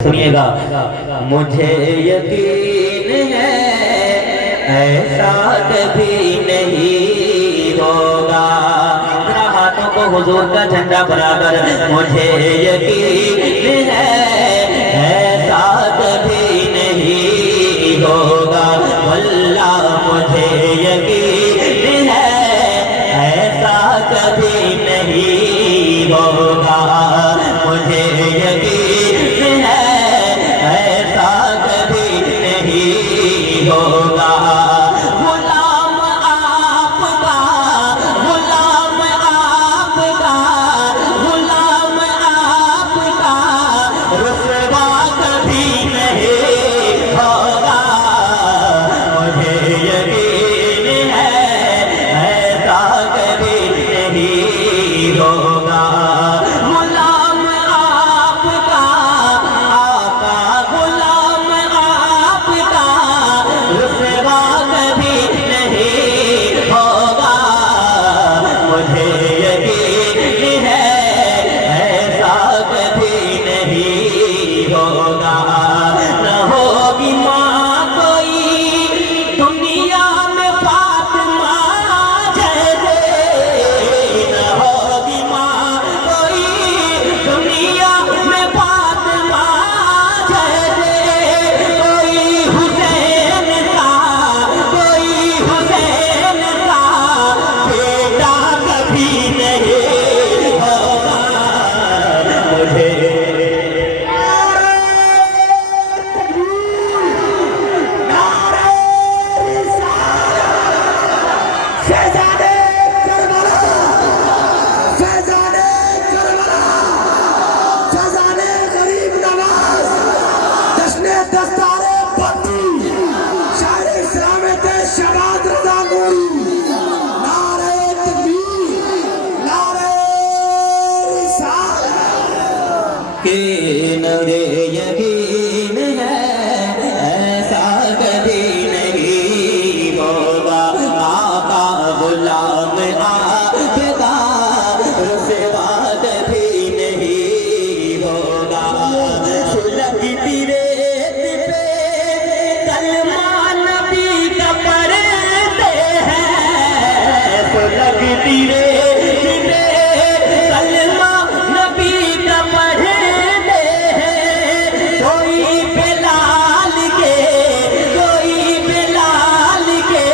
सुनिएगा। मुझे यकीन है ऐसा कभी नहीं होगा। जरा हाथों को हुजूर का झंडा बराबर। मुझे यकीन है ऐसा कभी नहीं होगा। वल्लाह मुझे यकीन है ऐसा कभी नहीं होगा। मुझे यकीन है ऐसा कभी नहीं होगा। गुलाम आपका, गुलाम आपका, गुलाम आपका रुसवा कभी नहीं होगा। मुझे यकीन है ऐसा कभी नहीं होगा। गुलाम आपका आका, गुलाम आपका रुसवा कभी नहीं होगा। मुझे यकीन है ऐसा कभी नहीं होगा। न होगी माँ कोई दुनिया में फातिमा जैसे, न होगी माँ कोई दुनिया में फातिमा जैसे। कोई हुसैन का, कोई हुसैन का बेटा कभी नहीं होगा। मुझे फैजाने करबला, फैजाने करबला, फैजाने गरीब नवाज, जश्ने दस्तारे बत्ती, शायर इस्लाम के शबाद रज़ा नूरी। नारे तकबीर, नारे रिसालत। कि मुझे यकीन है ऐसा कभी नहीं होगा। आका गुलाम आपका रुसवा कभी नहीं होगा। सुलगती रेत पे कलमा नबी का पढ़ते हैं। सुलगती रेत पे कलमा नबी का पढ़ते हैं। कोई बिलाल के, कोई बिलाल के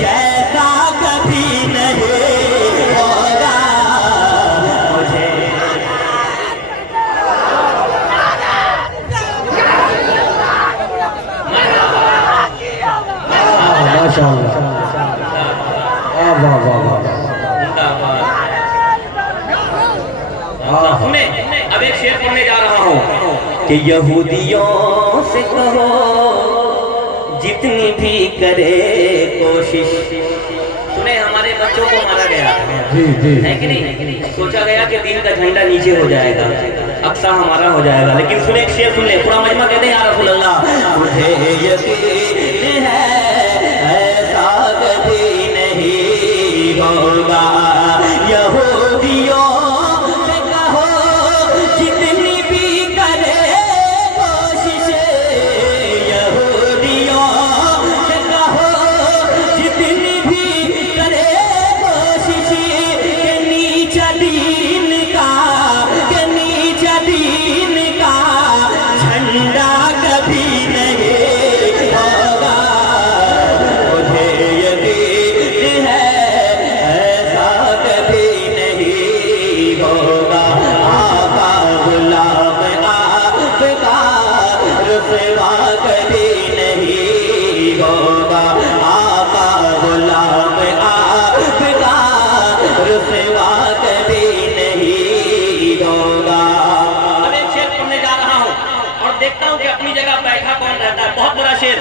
जैसा कभी नहीं होगा। मुझे माशाअल्लाह, वाह वाह वाह। सुने, अब एक शेर पढ़ने जा रहा हूँ कि यहूदियों से कहो जितनी भी करे कोशिश। सुने, हमारे बच्चों को मारा गया जी जी है कि नहीं? सोचा गया कि दीन का झंडा नीचे हो जाएगा, अक्सा हमारा हो जाएगा। लेकिन सुने, एक शेर सुन ले, पूरा मजमा कहते हैं या रसूल अल्लाह। मुझे यकीन है ऐसा कभी नहीं होगा। यहूदियों से कहो जितनी भी करे कोशिश। यहूदियों से कहो जितनी भी करे कोशिश। के नीचा दीन का, के नीचा दीन का झंडा कभी नहीं होगा। मुझे यकीन है ऐसा कभी नहीं होगा। आका गुलाम आपका रुसवा कभी नहीं होगा। आका गुलाम आपका रुसवा कभी नहीं होगा। अब एक शेर पढ़ने जा रहा हूँ और देखता हूँ कि अपनी जगह बैठा कौन रहता है। बहुत बड़ा शेर,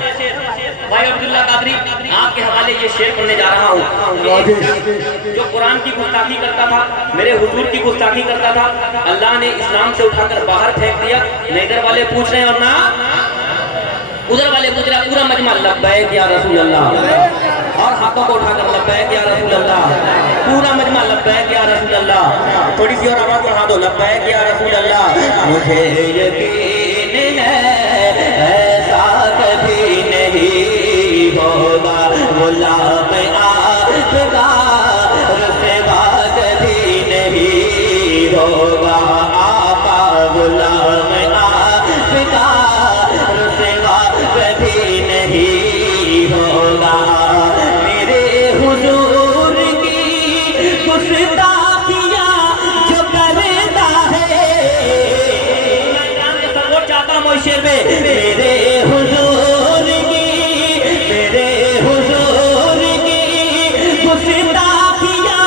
भाई अब्दुल्ला कादरी, आपके हवाले ये शेर पढ़ने जा रहा हूँ। जो कुरान की गुस्ताखी करता था, मेरे हुजूर की गुस्ताखी करता था, अल्लाह ने इस्लाम से उठाकर बाहर फेंक दिया। न इधर वाले पूछ रहे हैं और ना उधर वाले पूछ रहे हैं। पूरा मजमा लब्बैक या रसूल अल्लाह, और हाथों को उठाकर लब्बैक या रसूल अल्लाह। पूरा मजमा लब्बैक या रसूल अल्लाह। थोड़ी सी और आवाज बढ़ा दो, लब्बैक या रसूल अल्लाह। मुझे यकीन गुलाम आपका रुसवा कभी नहीं होगा। आका गुलाम आपका रुसवा कभी नहीं होगा। मेरे हुजूर की गुस्ताखियां जो करता है, मैं सपोर्ट चाहता हूँ शेर पे। मेरे हुजूर की गुस्ताखियां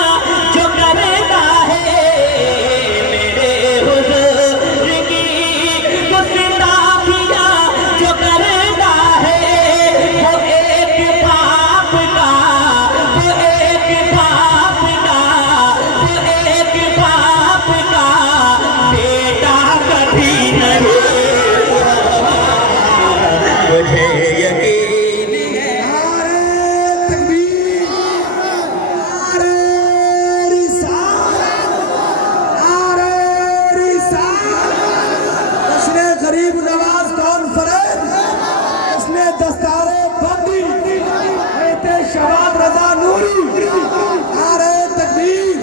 जो करता है, मेरे हुजूर की गुस्ताखियां जो करता है, वो एक बाप का बेटा कभी नहीं। मुझे यकीन है। नारे तकबीर, नारे रिसालत, नारे रिसालत। जश्न गरीब नवाज कॉन्फ्रेंस, जश्न दस्तारे बंदी, कहते शबाब रजा नूरी। नारे तकबीर,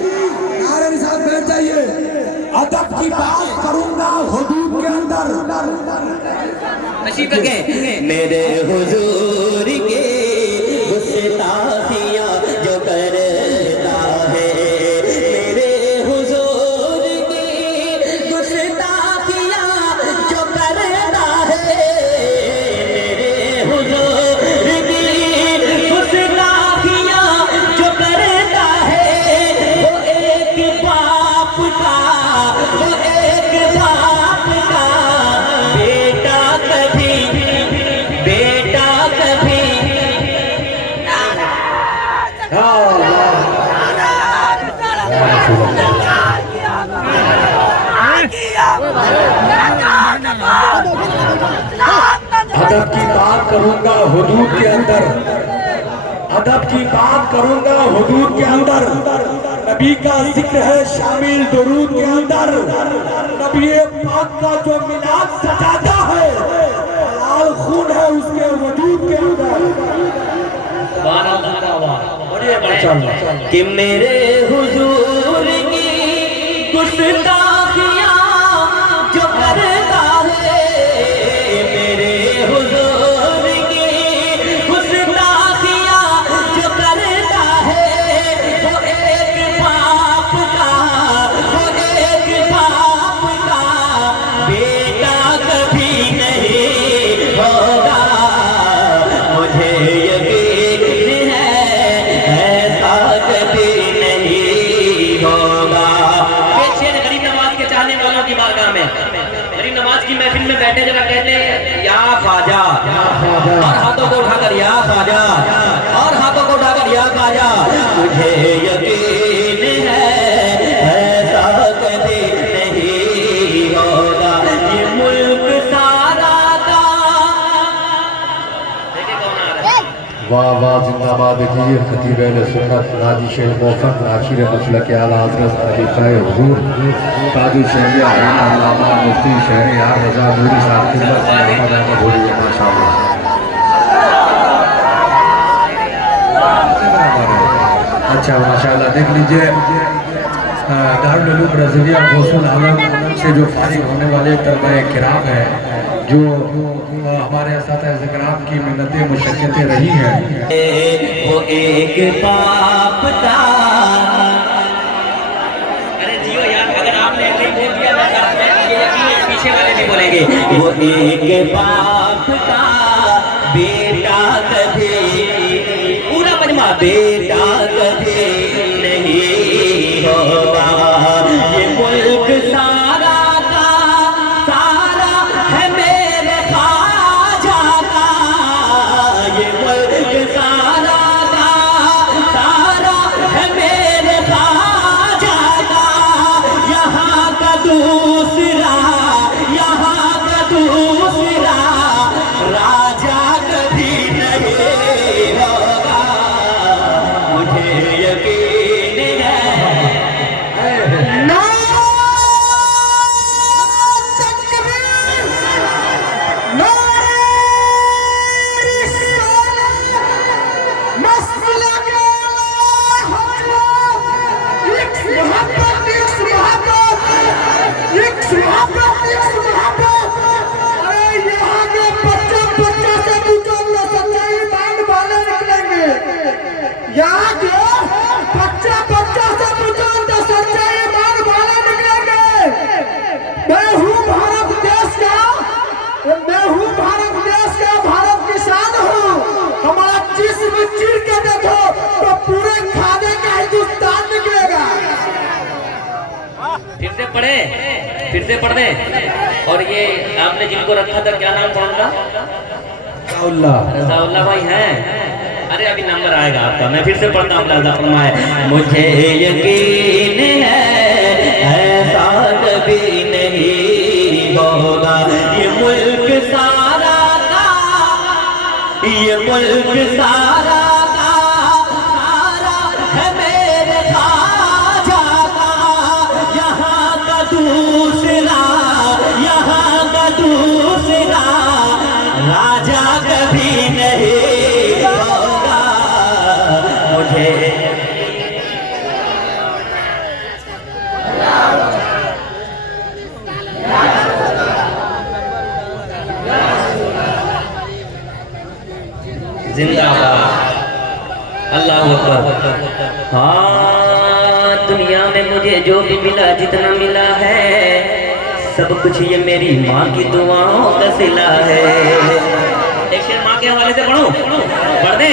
नारे रिसालत। बैठ जाइए। अदब की बात करूंगा हुदूद के अंदर। मेरे हुजूर के गुस्ताखियां जो करता है, मेरे हुजूर की गुस्ताखियां जो करता है, मेरे हुजूर की गुस्ताखियां जो करता है, वो एक बाप का बेटा कभी अदब की बात करूंगा हुदूद के अंदर। अदब की बात करूंगा हुदूद के अंदर। नबी का जिक्र है शामिल दुरूद के अंदर। नबी पाक का जो मिलाद सजाता है, हलाल खून है उसके वजूद के अंदर। कि मेरे हुजूर की गुस्ताखियां जो करता है, मेरे हुजूर की गुस्ताखियां जो करता है, वो एक बाप का बेटा कभी नहीं होगा। मुझे यकीन है ऐसा कभी नहीं होगा। शेर गरीब नवाज के चाहने वालों की बारगाह में, गरीब नवाज की महफिल में बैठे जरा कहते हैं या ख्वाजा, और हाथों को उठाकर या ख्वाजा, और हाथों को उठाकर या ख्वाजा। मुझे यकीन है ऐसा कभी नहीं होगा। ये मुल्क सारा का वाह वाह जिंदाबाद। देखिए खतीब अहले सुन्नत नाजी शेख मोहम्मद नाशिर मसलक आला हज़रत खलीफाए हुजूर कादी शहरिया अल्लामा मुफ्ती शहर यार रजा नूरी साहब की मोहम्मद अहमद हो रही है माशाअल्लाह। अच्छा माशाअल्लाह। देख लीजिए दारुल उलूम रज़विया गौसुल आलम से जो फारिग होने वाले तलबा किराम है, जो हमारे असातिज़ किराम की मिन्नतें मुशक्क़तें रही हैं, वो एक बाप का। अरे जियो यार, अगर आपने ऐसे ही बोल दिया ना, पीछे वाले भी बोलेंगे। वो एक बाप का बेटा कभी, पूरा मजमा बेटा कभी नहीं होगा। ये मुल्क सारा का सारा है मेरे ख्वाजा का, ये मुल्क सारा का सारा है मेरे ख्वाजा का। यहाँ का दूसरा राजा कभी नहीं होगा। मुझे पढ़े, फिर से पढ़ दे। और ये आपने जिनको रखा था क्या नाम था उनका? रज़ाउल्लाह भाई हैं। अरे अभी नंबर आएगा आपका, मैं फिर से पढ़ता हूँ। रज़ा फरमाए मुझे यकीन है ऐसा कभी नहीं होगा, ये मुल्क सारा का, ये मुल्क सारा का सारा है मेरे ख्वाजा का। यहाँ का दूसरा, यहाँ का दूसरा राजा कभी नहीं होगा। मुझे जिंदाबाद, अल्लाह अकबर। हाँ, दुनिया में मुझे जो भी मिला, जितना मिला है, सब कुछ ये मेरी माँ की दुआओं का सिला है। एक शेर माँ के हवाले से पढ़ूं, पढ़ दे।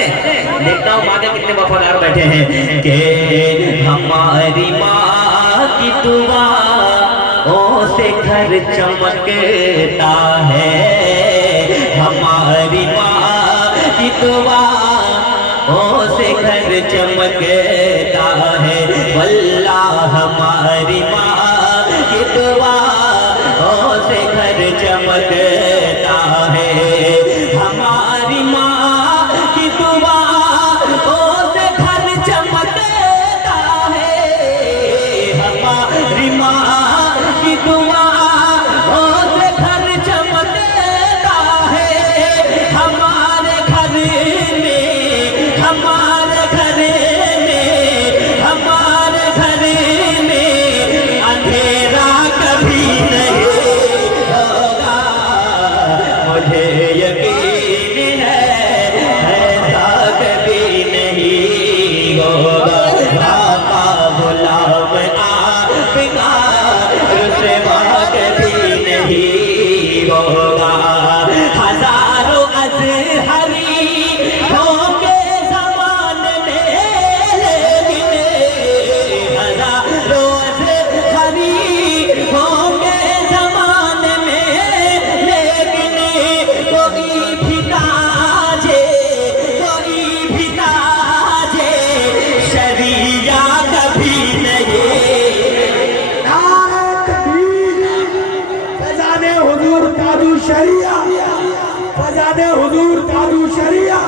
देखता हूँ माँ के कितने वफादार बैठे हैं कि हमारी माँ की दुआओं से घर चमकता है, हमारी माँ की दुआओं से घर चमकता है। वल्लाह हमारी माँ की दुआओं से घर चमकता है, हमारी माँ की दुआओं से घर चमकता है, हमारी माँ की दुआओं से घर चमकता है। हमारे घर में, हमारे घर में, हमारे घर में अंधेरा कभी नहीं होगा। मुझे यकीन है ऐसा कभी नहीं होगा। आका गुलाम आपका रुसवा कभी नहीं होगा। हजारों अज़हरी होंगे ज़माने में, लेकिन हजारों अज़हरी होंगे ज़माने में, लेकिन कोई भी ताजे, कोई भी ताजे शरिया कभी नहीं। फजाने हुजूर कादू शरिया, फजाने हुजूर कादू शरिया,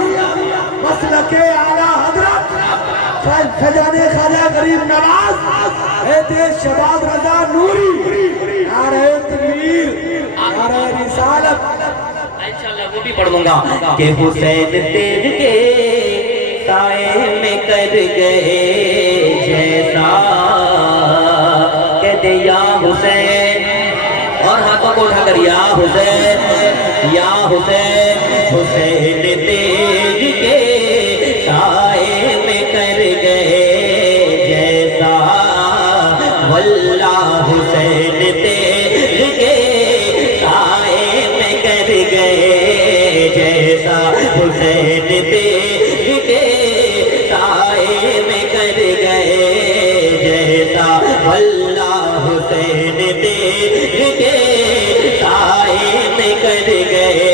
मसलके आला हजरत फजाने खाजा गरीब नवाज शबाब रजा नूरी, नारे तकबीर, नारे रिसालत। इंशाअल्लाह वो भी पढ़ लूंगा कि हुसैन तेर के साए में कर गए जैसा, कहते या हुसैन, और हाथों को उठाकर या हुसैन, या हुसैन, हुसैन तेर के साए में कर गए जैसा, वल्लाह हुसैन तेर के साए में कर गए जैसा, हुसैन तेर के साए में कर गए जैसा, वल्लाह हुसैन तेर के साए में कर गए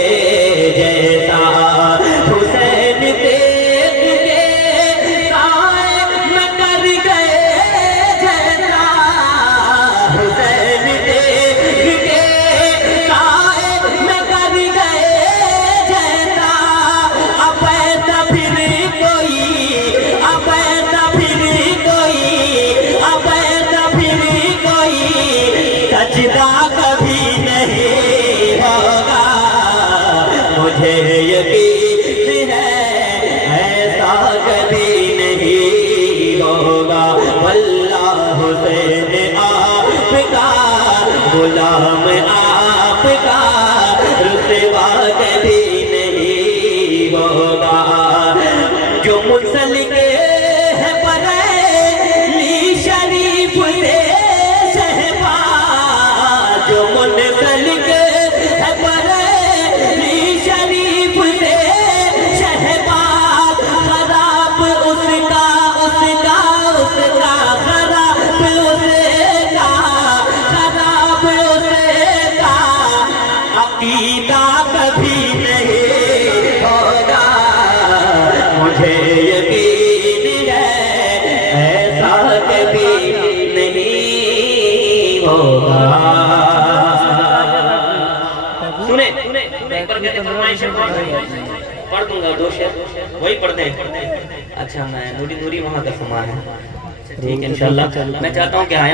जैसा, हुसैन तेर के साए में कर गए जैसा, हुसैन तेर के साए में कर गए जैसा। अब ऐसा फिर कोई, अब ऐसा फिर कोई, अब ऐसा फिर कोई सजदा कभी नहीं होगा। मुझे यकीन है ऐसा कभी नहीं होगा। वल्लाह हुसैन आपका गुलाम, आपका रुसवा कभी नहीं होगा। जो मुंसलिक है बरेली शरीफ से शहबाज, जो मुंसलिक है बरेली शरीफ से शहबाज, खराब उसका, उसका, उसका खराब उसका, ऐसा कभी नहीं होगा, मुझे यकीन है ऐसा कभी नहीं होगा। सुने एक बार कहते फरमाइश पढ़ दूंगा, 2 शेर वही पढ़ दें। अच्छा मैं नूरी वहाँ का फरमा है, ठीक है इंशाल्लाह। मैं चाहता हूँ कि